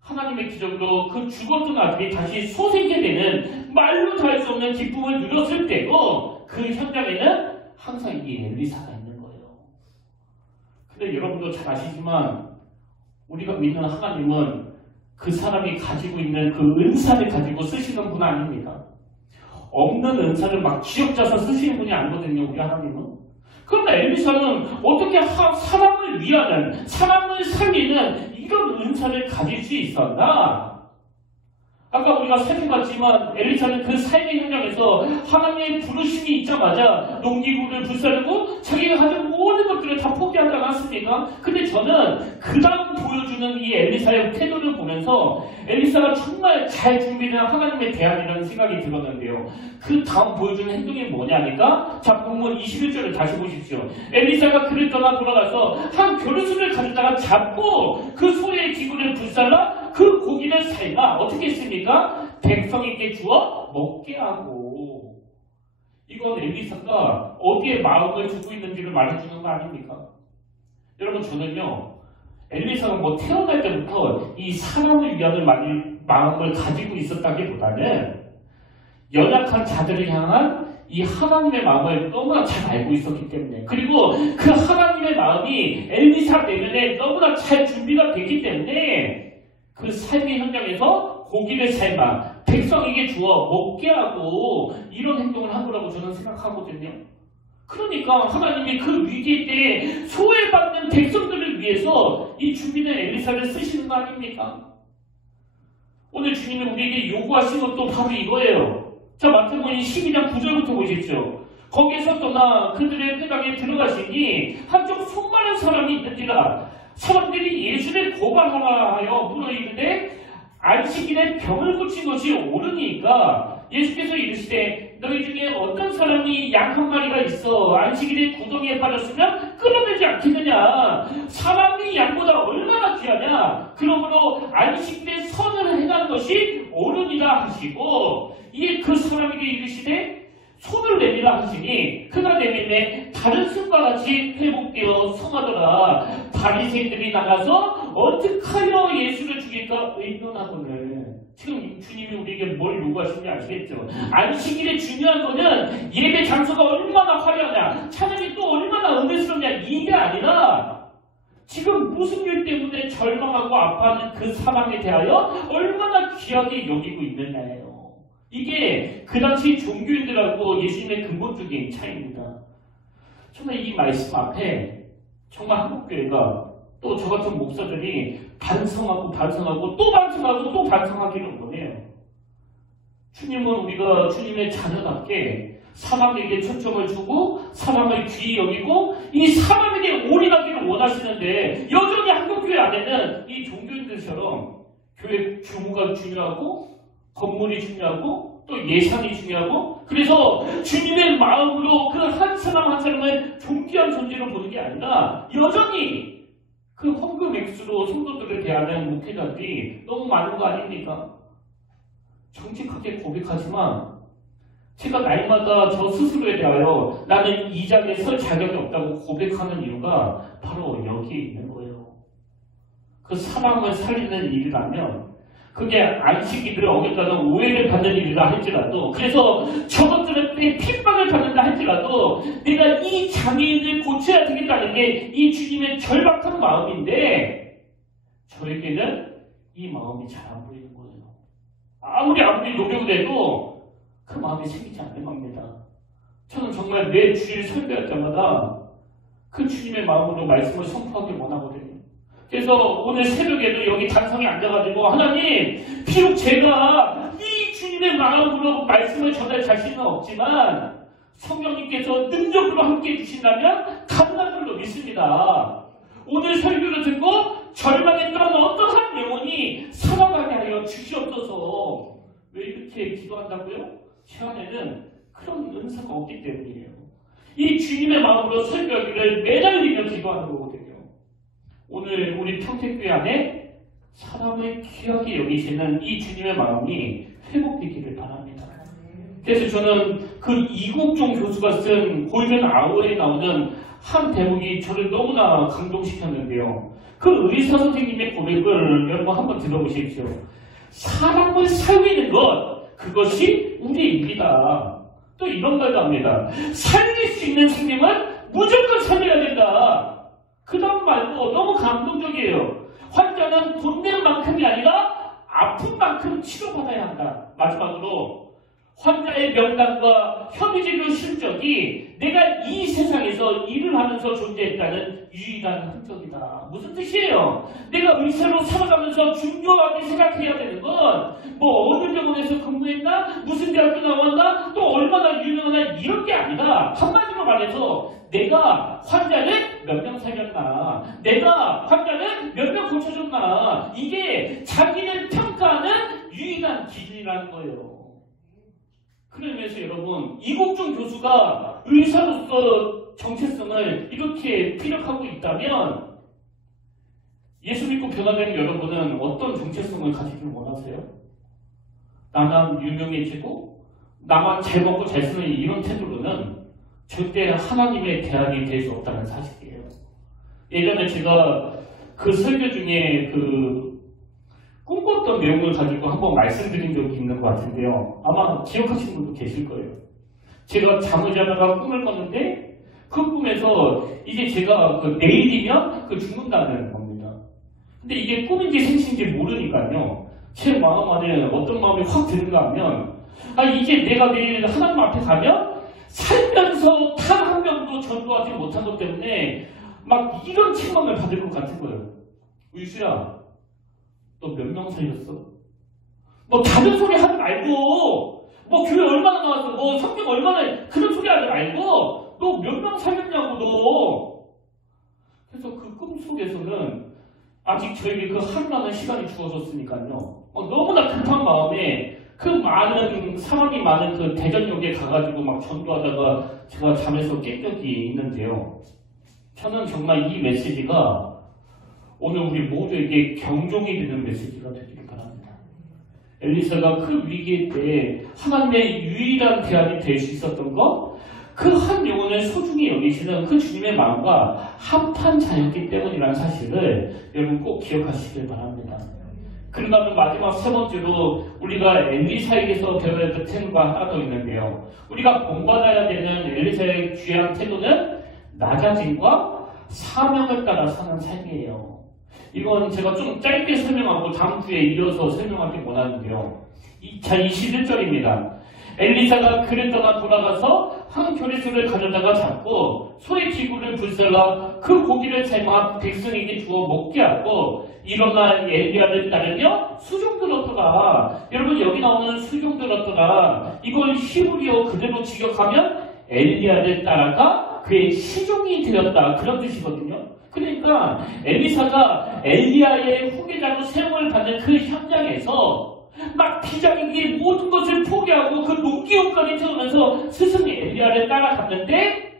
하나님의 기적으로 그 죽었던 아들이 다시 소생되는 말로 다 할 수 없는 기쁨을 누렸을 때도 그 현장에는 항상 이 엘리사가 있는 거예요. 근데 여러분도 잘 아시지만 우리가 믿는 하나님은 그 사람이 가지고 있는 그 은사를 가지고 쓰시는 분 아닙니다. 없는 은사를 막 쥐어짜서 쓰시는 분이 아니거든요, 우리 하나님은. 그런데 엘리사는 어떻게 사람을 위하는, 사람을 살리는 이런 은사를 가질 수 있었나? 아까 우리가 살펴봤지만 엘리사는 그 삶의 현장에서 하나님의 부르심이 있자마자 농기구를 불사르고 자기가 가진 모든 것들을 다 포기하지 않았습니까? 근데 저는 그 다음 보여주는 이 엘리사의 태도를 보면서 엘리사가 정말 잘 준비된 하나님의 대안이라는 생각이 들었는데요. 그 다음 보여주는 행동이 뭐냐니까? 자, 본문 21절을 다시 보십시오. 엘리사가 그를 떠나 돌아가서 한 겨루수를 가져다가 잡고 그 소의 기구를 불살라 그 고기를 살가 어떻게 했습니까? 백성에게 주어 먹게 하고. 이건 엘리사가 어디에 마음을 두고 있는지를 말해주는 거 아닙니까? 여러분, 저는요 엘리사가 뭐 태어날 때부터 이 사람을 위하는 마음을 가지고 있었다기보다는 연약한 자들을 향한 이 하나님의 마음을 너무나 잘 알고 있었기 때문에, 그리고 그 하나님의 마음이 엘리사 내면에 너무나 잘 준비가 됐기 때문에 그 삶의 현장에서 고기를 삶아 백성에게 주어 먹게 하고 이런 행동을 한 거라고 저는 생각하거든요. 그러니까 하나님이 그 위기 때에 소외받는 백성들을 위해서 이 준비된 엘리사를 쓰시는 거 아닙니까? 오늘 주님이 우리에게 요구하신 것도 바로 이거예요. 자, 마태복음 12장 9절부터 보십시오. 거기에서 떠나 그들의 회당에 들어가시니 한쪽 수많은 사람이 있는지라 사람들이 예수를 고발하라 하여 물어이르되 안식일에 병을 고친 것이 옳으니까 예수께서 이르시되 너희 중에 어떤 사람이 양 한 마리가 있어 안식일에 구덩이에 빠졌으면 끌어내지 않겠느냐. 사람이 양보다 얼마나 귀하냐. 그러므로 안식일에 선을 행하는 것이 옳으니라 하시고 이에 그 사람에게 이르시되 손을 내밀라 하시니 그가 내밀매 다른 습과 같이 회복되어 성하더라. 바리새인들이 나가서 어떡하여 예수를 죽일까 의논하거늘. 지금 주님이 우리에게 뭘 요구하시는지 아시겠죠? 안식일에 중요한 거는 예배 장소가 얼마나 화려하냐, 찬양이 또 얼마나 은혜스럽냐, 이게 아니라 지금 무슨 일 때문에 절망하고 아파하는 그 사람에 대하여 얼마나 귀하게 여기고 있느냐예요. 이게 그 당시 종교인들하고 예수님의 근본적인 차이입니다. 정말 이 말씀 앞에 정말 한국교회가 또 저 같은 목사들이 반성하고 또 반성하고 또 반성하기를 원해요. 주님은 우리가 주님의 자녀답게 사람에게 초점을 주고 사람을 귀히 여기고 이 사람에게 올인하기를 원하시는데 여전히 한국교회 안에는 이 종교인들처럼 교회 규모가 중요하고 건물이 중요하고 또 예산이 중요하고 그래서 주님의 마음으로 그 한 사람 한 사람을 존귀한 존재로 보는 게 아니라 여전히 그 헌금 액수로 성도들을 대하는 목회자들이 너무 많은 거 아닙니까? 정직하게 고백하지만 제가 날마다 저 스스로에 대하여 나는 이 자리에 설 자격이 없다고 고백하는 이유가 바로 여기에 있는 거예요. 그 사람을 살리는 일이라면 그게 안식일을 어겼다는 오해를 받는 일이라 할지라도 그래서 저것들은 핍박을 받는다 할지라도 내가 이 장애인을 고쳐야 되겠다는 게 이 주님의 절박한 마음인데 저에게는 이 마음이 잘 안 보이는 거예요. 아무리 노력을 해도 그 마음이 생기지 않는 겁니다. 저는 정말 매 주일 설교할 때마다 그 주님의 마음으로 말씀을 선포하기 원하거든요. 그래서 오늘 새벽에도 여기 단상에 앉아가지고 하나님 비록 제가 이 주님의 마음으로 말씀을 전할 자신은 없지만 성령님께서 능력으로 함께해 주신다면 가능한 줄로 믿습니다. 오늘 설교를 듣고 절망했던 어떤 한 영혼이 살아가게 하여 주시옵소서. 왜 이렇게 기도한다고요? 제 안에는 그런 은사가 없기 때문이에요. 이 주님의 마음으로 설교하기를 매달리며 기도하는 거거든요. 오늘 우리 평택교회 안에 사람을 귀하게 여기시는 이 주님의 마음이 회복되기를 바랍니다. 그래서 저는 그 이국종 교수가 쓴 골든 아워에 나오는 한 대목이 저를 너무나 감동시켰는데요. 그 의사 선생님의 고백을 여러분 한번 들어보십시오. 사람을 살리는 것, 그것이 우리의 일이다. 또 이런 말도 합니다. 살릴 수 있는 생명은 무조건 살려야 된다. 그 다음 말도 너무 감동적이에요. 환자는 돈 내는 만큼이 아니라 아픈 만큼 치료받아야 한다. 마지막으로 환자의 명단과 협의제도 실적이 내가 이 세상에서 일을 하면서 존재했다는 유일한 흔적이다. 무슨 뜻이에요? 내가 의사로 살아가면서 중요하게 생각해야 되는 건 뭐 어느 병원에서 근무했나? 무슨 대학교 나왔나? 또 얼마나 유명하나? 이런 게 아니라 한마디로 말해서 내가 환자를 몇 명 살렸나? 내가 환자를 몇 명 고쳐줬나? 이게 자기를 평가하는 유일한 기준이라는 거예요. 그러면서 여러분, 이국종 교수가 의사로서 정체성을 이렇게 피력하고 있다면 예수 믿고 변화된 여러분은 어떤 정체성을 가지길 원하세요? 나만 유명해지고 나만 잘 먹고 잘 쓰는 이런 태도로는 절대 하나님의 대안이 될 수 없다는 사실이에요. 예전에 제가 그 설교 중에 꿈꿨던 내용을 가지고 한번 말씀드린 적이 있는 것 같은데요. 아마 기억하시는 분도 계실 거예요. 제가 잠을 자다가 꿈을 꿨는데 그 꿈에서 이제 제가 내일이면 죽는다는 겁니다. 근데 이게 꿈인지 생신인지 모르니까요. 제 마음 안에 어떤 마음이 확 드는가 하면 이제 내가 내일 하나님 앞에 가면 살면서 단 한 명도 전도하지 못한 것 때문에 막 이런 책망을 받을 것 같은 거예요. 의수야, 너 몇 명 살렸어? 뭐 다른 소리 하지 말고 뭐 교회 얼마나 나왔어? 뭐 성경 얼마나 그런 소리 하지 말고 너 몇 명 살렸냐고 너. 그래서 그 꿈속에서는 아직 저에게 그 하루라는 시간이 주어졌으니까요. 너무나 급한 마음에 그 많은 사람이 많은 그 대전역에 가가지고 막 전도하다가 제가 잠에서 깬 적이 있는데요. 저는 정말 이 메시지가 오늘 우리 모두에게 경종이 되는 메시지가 되기를 바랍니다. 엘리사가 그 위기 때 하나님의 유일한 대안이 될 수 있었던 것, 그 한 영혼을 소중히 여기시는 그 주님의 마음과 합한 자였기 때문이라는 사실을 여러분 꼭 기억하시길 바랍니다. 그러면 마지막 세 번째로 우리가 엘리사에게서 배워야 될 태도가 하나 더 있는데요. 우리가 본받아야 되는 엘리사의 귀한 태도는 낮아짐과 사명을 따라 사는 삶이에요. 이건 제가 좀 짧게 설명하고 다음 주에 이어서 설명하기 원하는데요. 자, 21절입니다. 엘리사가 그를 떠나 돌아가서 한 교리소를 가져다가 잡고 소의 기구를 불살라 그 고기를 삶아 백성에게 주어 먹게 하고 일어나 엘리야를 따르며 수종들었더라. 여러분 여기 나오는 수종들었더라. 이걸 히브리어 그대로 직역하면 엘리야를 따라가 그의 시종이 되었다. 그런 뜻이거든요. 그러니까 엘리사가 엘리야의 후계자로 세움을 받는 그 현장에서 막 비장에게 모든 것을 포기하고 그 농기업까지 태우면서 스승이 엘리야를 따라갔는데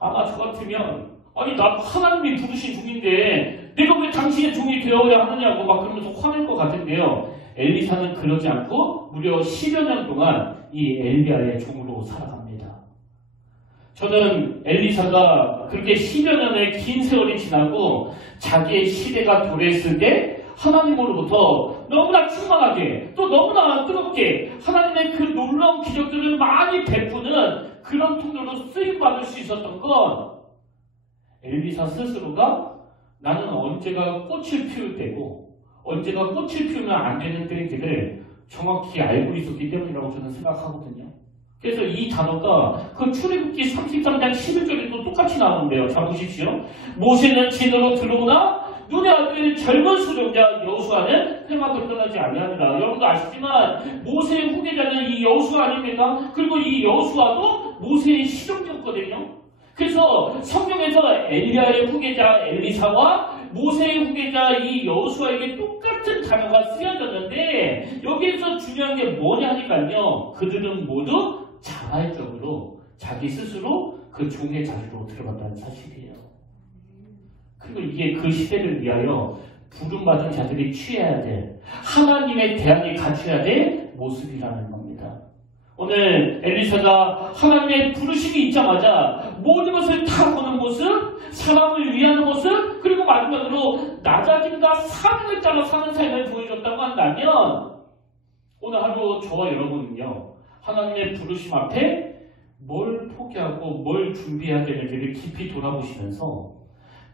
아마 저 같으면 아니 나 하나님이 부르신 종인데 내가 왜 당신의 종이 되어야 하느냐고 막 그러면서 화낼 것 같은데요. 엘리사는 그러지 않고 무려 10여 년 동안 이 엘리야의 종으로 살아갑니다. 저는 엘리사가 그렇게 10여 년의 긴 세월이 지나고 자기의 시대가 도래했을 때 하나님으로부터 너무나 충만하게 또 너무나 뜨겁게 하나님의 그 놀라운 기적들을 많이 베푸는 그런 통로로 쓰임받을 수 있었던 건 엘리사 스스로가 나는 언제가 꽃을 피울 때고 언제가 꽃을 피우면 안 되는 때인지를 정확히 알고 있었기 때문이라고 저는 생각하거든요. 그래서 이 단어가 그 출애굽기 33장 11절에도 똑같이 나오는데요. 자 보십시오. 모세는 진으로 들어오나 눈의 아들 젊은 수종자 여호수아는 회막을 떠나지 아니하니라. 여러분도 아시지만 모세의 후계자는 이 여호수아 아닙니까? 그리고 이 여호수아도 모세의 시종이었거든요. 그래서 성경에서 엘리야의 후계자 엘리사와 모세의 후계자 이 여호수아에게 똑같은 단어가 쓰여졌는데 여기에서 중요한 게 뭐냐니까요. 그들은 모두 자발적으로 자기 스스로 그 종의 자리로 들어간다는 사실이에요. 그리고 이게 그 시대를 위하여 부름받은 자들이 취해야 될 하나님의 대안이 갖춰야 될 모습이라는 겁니다. 오늘 엘리사가 하나님의 부르심이 있자마자 모든 것을 다 거는 모습, 사람을 위하는 모습, 그리고 마지막으로 낮아짐과 사명을 따라 사는 삶을 보여줬다고 한다면 오늘 하루 저와 여러분은요, 하나님의 부르심 앞에 뭘 포기하고 뭘 준비해야 되는지를 깊이 돌아보시면서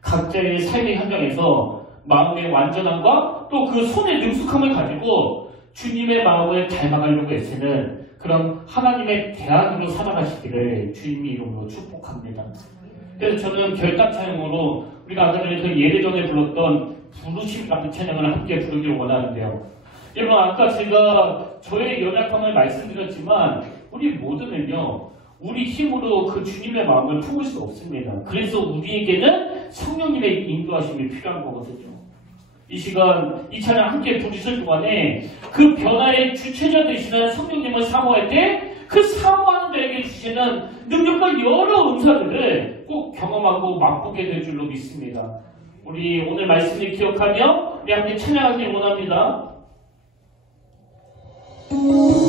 각자의 삶의 현장에서 마음의 완전함과 또 그 손의 능숙함을 가지고 주님의 마음을 닮아가려고 애쓰는 그런 하나님의 대안으로 살아가시기를 주님의 이름으로 축복합니다. 그래서 저는 결단 찬양으로 우리가 아까 전에 그 예배전에 불렀던 부르심 같은 찬양을 함께 부르기를 원하는데요. 여러분, 아까 제가 저의 연약함을 말씀드렸지만 우리 모두는요, 우리 힘으로 그 주님의 마음을 품을 수 없습니다. 그래서 우리에게는 성령님의 인도하심이 필요한 거거든요. 이 시간, 이 찬양 함께 부르실 동안에 그 변화의 주체자 되시는 성령님을 사모할 때 그 사모하는 자에게 주시는 능력과 여러 은사들을 꼭 경험하고 맛보게 될 줄로 믿습니다. 우리 오늘 말씀을 기억하며 우리 함께 찬양하길 원합니다. Yeah.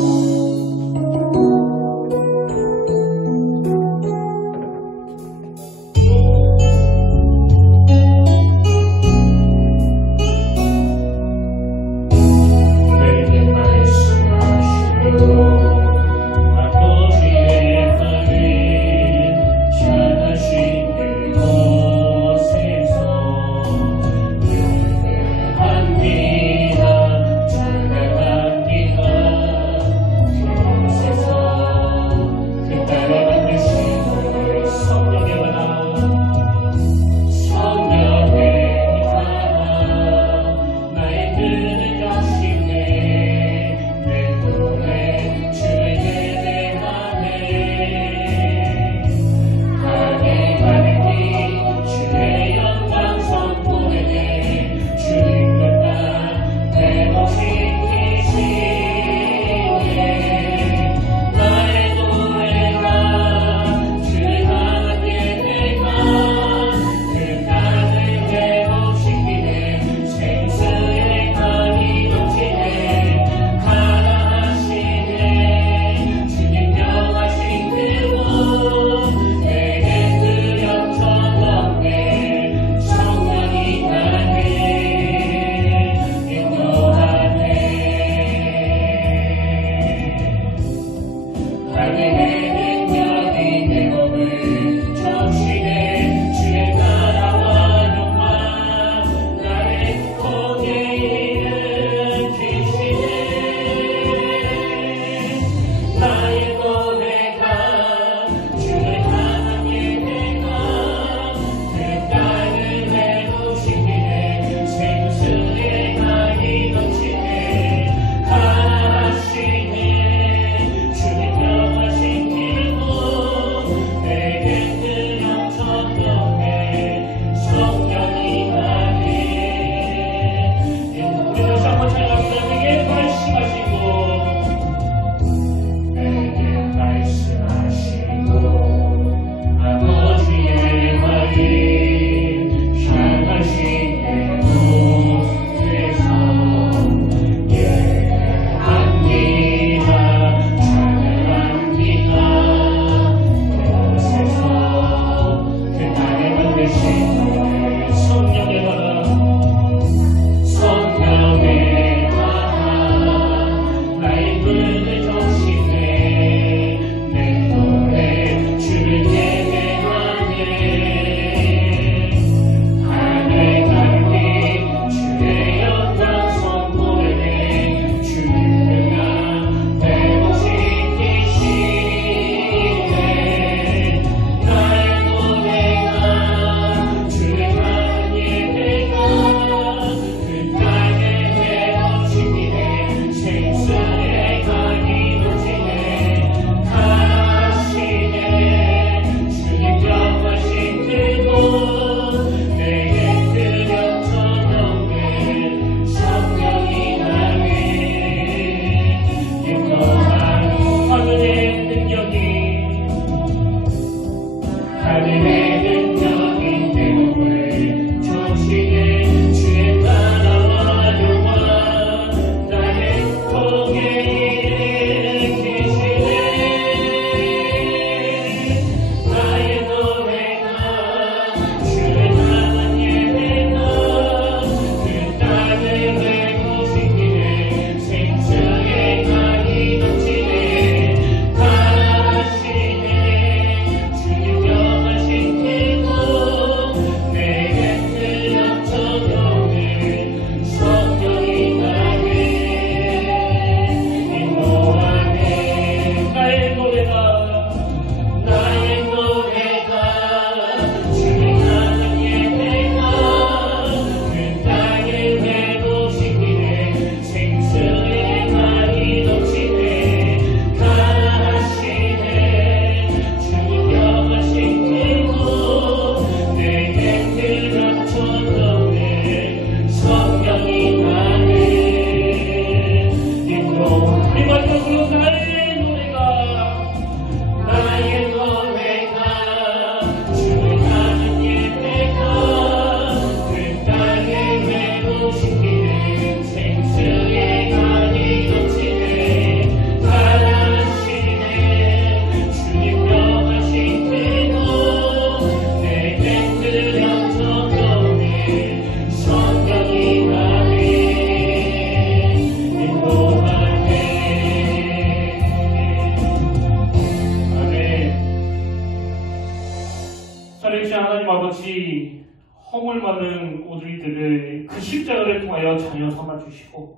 하나님 아버지 허물 많은 우리들을 그 십자가를 통하여 자녀 삼아주시고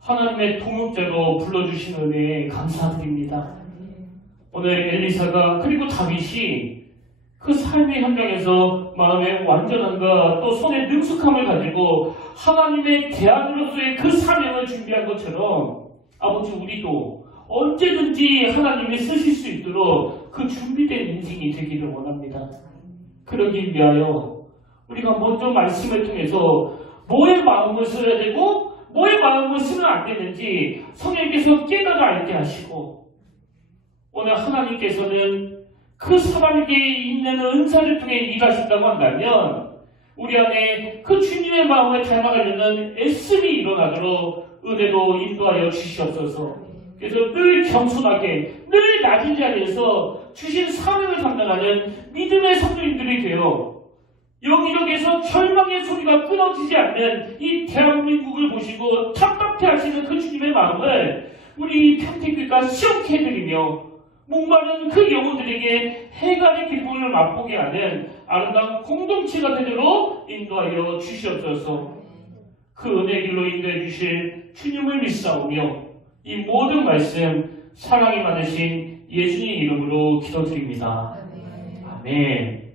하나님의 동역자로 불러주신 은혜에 감사드립니다. 오늘 엘리사가 그리고 다윗이 그 삶의 현장에서 마음의 완전함과 또 손의 능숙함을 가지고 하나님의 대안으로서의 그 사명을 준비한 것처럼 아버지 우리도 언제든지 하나님이 쓰실 수 있도록 그 준비된 인생이 되기를 원합니다. 그러기 위하여 우리가 먼저 말씀을 통해서 뭐의 마음을 써야 되고 뭐의 마음을 쓰면 안 되는지 성령께서 깨달아 알게 하시고 오늘 하나님께서는 그 사람에게 있는 은사를 통해 일하신다고 한다면 우리 안에 그 주님의 마음을 닮아가려는 애씀이 일어나도록 은혜로 인도하여 주시옵소서. 그래서 늘 겸손하게 늘 낮은 자리에서 주신 사명을 감당하는 믿음의 성도님들이 되어 여기저기에서 절망의 소리가 끊어지지 않는 이 대한민국을 보시고 답답해하시는 그 주님의 마음을 우리 평택교회가 시원케 해드리며 목마른 그 영혼들에게 해갈의 기쁨을 맛보게 하는 아름다운 공동체가 되도록 인도하여 주시옵소서. 그 은혜 길로 인도해 주실 주님을 믿사오며 이 모든 말씀 사랑이 많으신 예수님 이름으로 기도드립니다. 아멘.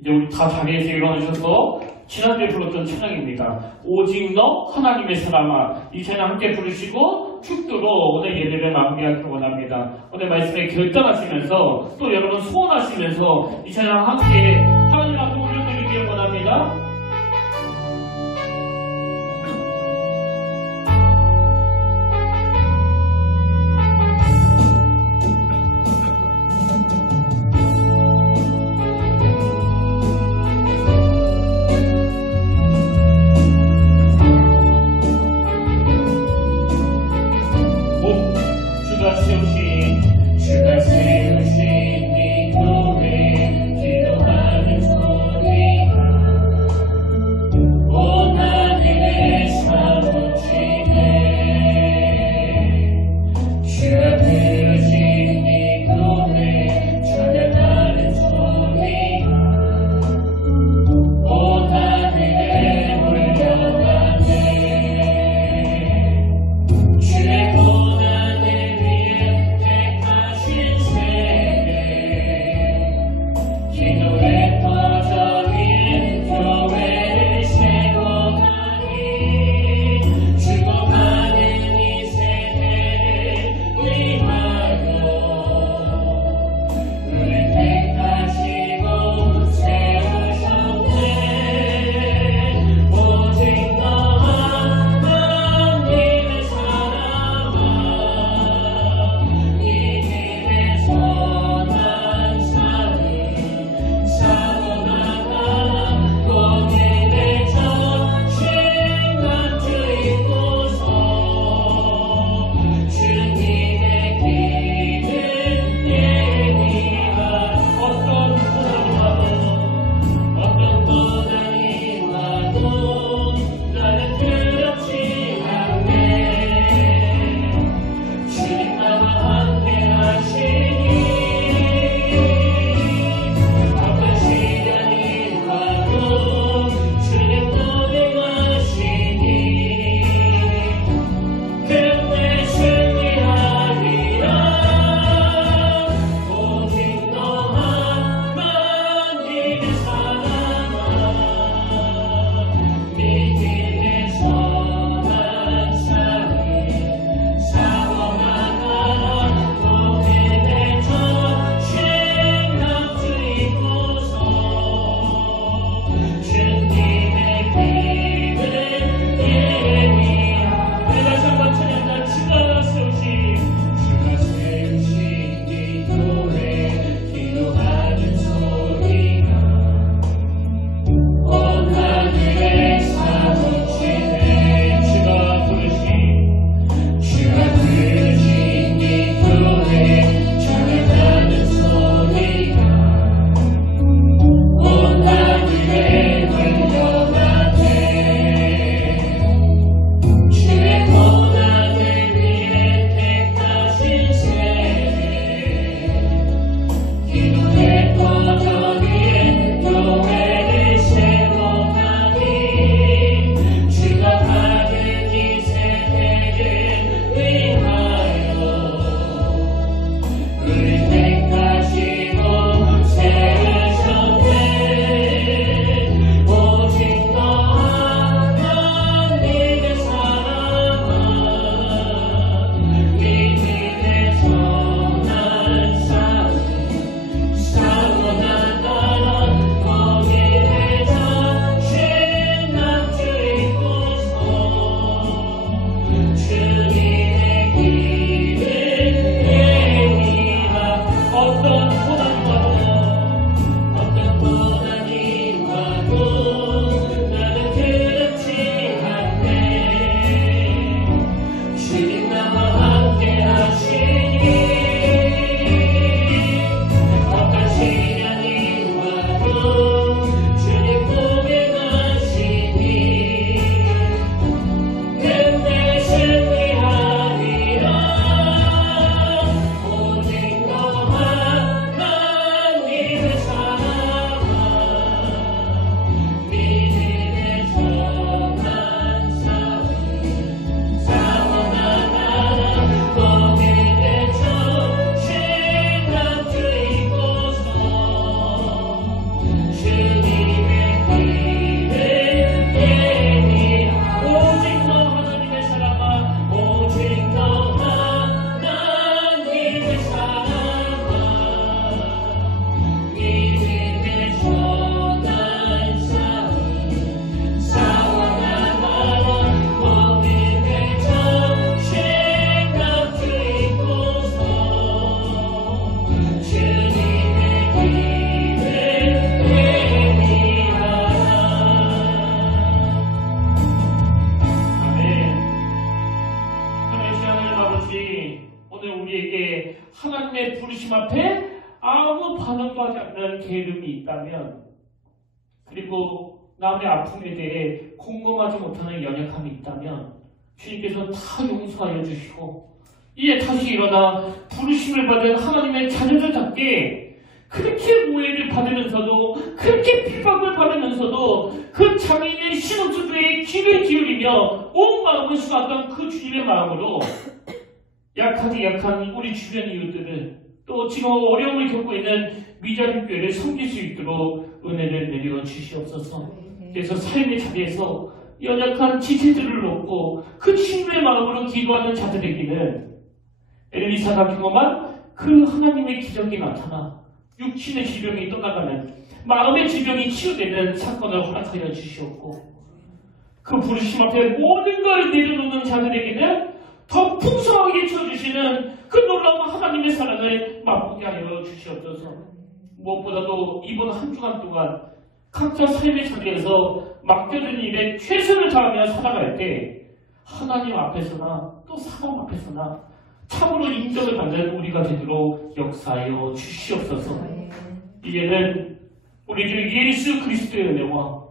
이제 우리 다 자리에서 일어나셔서 지난주에 불렀던 찬양입니다. 오직 너 하나님의 사람아, 이 찬양 함께 부르시고 축도로 오늘 예배를 마무리하길 원합니다. 오늘 말씀에 결단하시면서 또 여러분 소원하시면서 이 찬양 함께 하나님 앞에 올려드리길 원합니다. 신 중에 하나님의 부르심 앞에 아무 반응도 하지 않는 게으름이 있다면, 그리고 남의 아픔에 대해 공감하지 못하는 연약함이 있다면 주님께서 다 용서하여 주시고 이제 다시 일어나 부르심을 받은 하나님의 자녀들답게 그렇게 오해를 받으면서도 그렇게 핍박을 받으면서도 그 장애인의 신앙수도에 귀를 기울이며 온 마음을 쏟았던 그 주님의 마음으로 약하게 약한 우리 주변 이웃들을 또 지금 어려움을 겪고 있는 미자립 교회를 섬길 수 있도록 은혜를 내려 주시옵소서. 그래서 삶의 자리에서 연약한 지체들을 놓고 그 친구의 마음으로 기도하는 자들에게는 엘리사가 경험한 그 하나님의 기적이 나타나 육신의 질병이 떠나가는 마음의 질병이 치유되는 사건을 허락하여 주시옵고 그 부르심 앞에 모든 걸 내려놓는 자들에게는 더 풍성하게 채워주시는 그 놀라운 하나님의 사랑을 맛보게 하여 주시옵소서. 무엇보다도 이번 한 주간 동안 각자 삶의 자리에서 맡겨진 일에 최선을 다하며 살아갈 때 하나님 앞에서나 또 사람 앞에서나 참으로 인정을 받는 우리가 되도록 역사하여 주시옵소서. 이제는 우리 주 예수 그리스도의 은혜와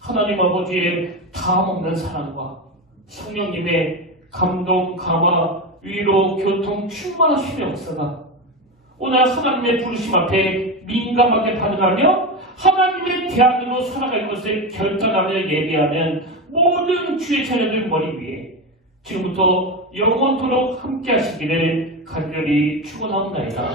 하나님 아버지의 다함없는 사랑과 성령님의 감동, 감화, 위로, 교통, 충만하심의 역사가 오늘 하나님의 부르심 앞에 민감하게 반응하며 하나님의 대안으로 살아갈 것을 결단하며 예배하는 모든 주의 자녀들 머리 위에 지금부터 영원토록 함께 하시기를 간절히 축원하옵나이다.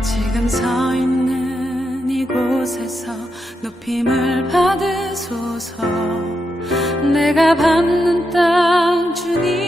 지금 서 있는 이곳에서 높임을 받으소서. 내가 밟는 땅 주님